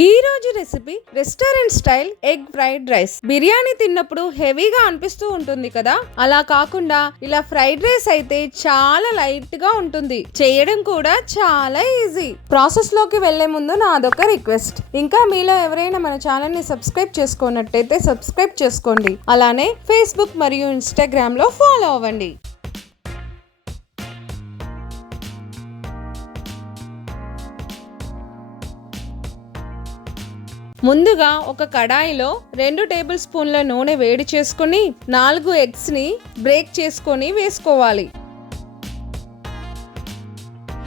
ఈ రోజు recipe restaurant style egg fried rice. Biryani తిన్నప్పుడు హెవీగా అనిపిస్తూ ఉంటుంది కదా, అలా కాకుండా ఇలా ఫ్రైడ్ రైస్ అయితే చాలా లైట్ గా ఉంటుంది. చేయడం కూడా చాలా ఈజీ. ప్రాసెస్ లోకి వెళ్లే ముందు నాదొక రిక్వెస్ట్, ఇంకా మీలో ఎవరైనా మన ఛానల్ ని సబ్స్క్రైబ్ చేసుకున్నట్టయితే సబ్స్క్రైబ్ చేసుకోండి. అలానే ఫేస్బుక్ మరియు ఇన్స్టాగ్రామ్ లో ఫాలో అవ్వండి. ముందుగా ఒక కడాయిలో 2 టేబుల్ స్పూన్ల నూనె వేడి చేసుకుని 4 ఎగ్స్ ని బ్రేక్ చేసుకొని వేసుకోవాలి.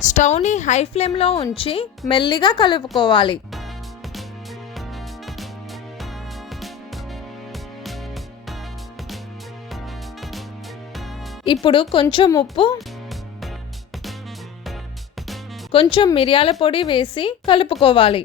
స్టవ్ ని హై ఫ్లేమ్ లో ఉంచి మెల్లిగా కలుపుకోవాలి. ఇప్పుడు కొంచెం ఉప్పు, కొంచెం మిరియాల పొడి వేసి కలుపుకోవాలి.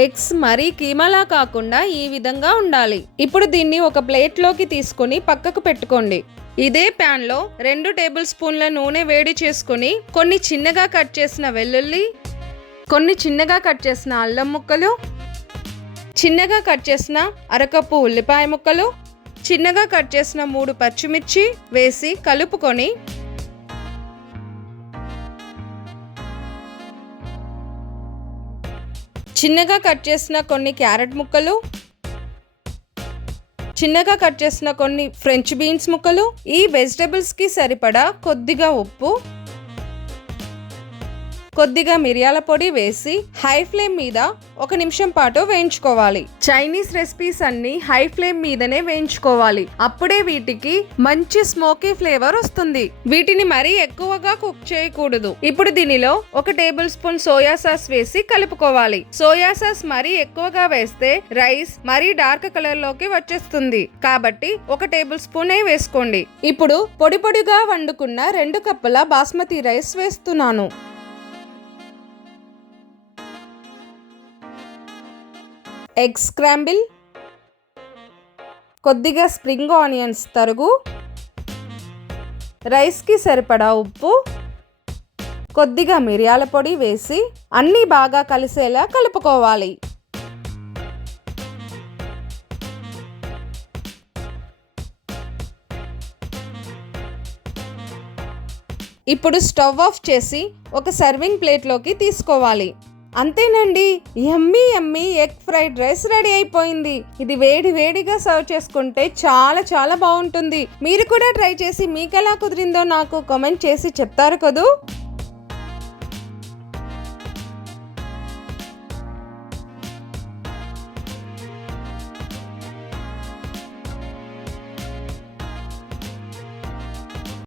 ఎగ్స్ మరీ కీమాలా కాకుండా ఈ విధంగా ఉండాలి. ఇప్పుడు దీన్ని ఒక ప్లేట్లోకి తీసుకొని పక్కకు పెట్టుకోండి. ఇదే ప్యాన్ లో 2 టేబుల్ స్పూన్ల నూనె వేడి చేసుకుని కొన్ని చిన్నగా కట్ చేసిన వెల్లుల్లి, కొన్ని చిన్నగా కట్ చేసిన అల్లం ముక్కలు, చిన్నగా కట్ చేసిన అరకప్పు ఉల్లిపాయ ముక్కలు, చిన్నగా కట్ చేసిన 3 పచ్చిమిర్చి వేసి కలుపుకొని చిన్నగా కట్ చేసిన కొన్ని క్యారెట్ ముక్కలు, చిన్నగా కట్ చేసిన కొన్ని ఫ్రెంచ్ బీన్స్ ముక్కలు, ఈ వెజిటబుల్స్ కి సరిపడా కొద్దిగా ఉప్పు, కొద్దిగా మిరియాల పొడి వేసి హై ఫ్లేమ్ మీద 1 నిమిషం పాటు వేయించుకోవాలి. చైనీస్ రెసిపీస్ అన్ని హై ఫ్లేమ్ మీదనే వేయించుకోవాలి. అప్పుడే వీటికి మంచి స్మోకీ ఫ్లేవర్ వస్తుంది. వీటిని మరీ ఎక్కువగా కుక్ చేయకూడదు. ఇప్పుడు దీనిలో 1 టేబుల్ స్పూన్ సోయా సాస్ వేసి కలుపుకోవాలి. సోయా సాస్ మరీ ఎక్కువగా వేస్తే రైస్ మరీ డార్క్ కలర్ లోకి వచ్చేస్తుంది. కాబట్టి 1 టేబుల్ స్పూనే వేసుకోండి. ఇప్పుడు పొడి పొడిగా వండుకున్న 2 కప్పుల బాస్మతి రైస్ వేస్తున్నాను. ఎగ్ స్క్రాంబుల్, కొద్దిగా స్ప్రింగ్ ఆనియన్స్ తరుగు, రైస్కి సరిపడా ఉప్పు, కొద్దిగా మిరియాల పొడి వేసి అన్నీ బాగా కలిసేలా కలుపుకోవాలి. ఇప్పుడు స్టవ్ ఆఫ్ చేసి ఒక సర్వింగ్ ప్లేట్లోకి తీసుకోవాలి. అంతేనండి, యమ్మీ యమ్మీ ఎగ్ ఫ్రైడ్ రైస్ రెడీ అయిపోయింది. ఇది వేడి వేడిగా సర్వ్ చేసుకుంటే చాలా చాలా బాగుంటుంది. మీరు కూడా ట్రై చేసి మీకు ఎలా కుదిరిందో నాకు కామెంట్ చేసి చెప్తారు కదూ.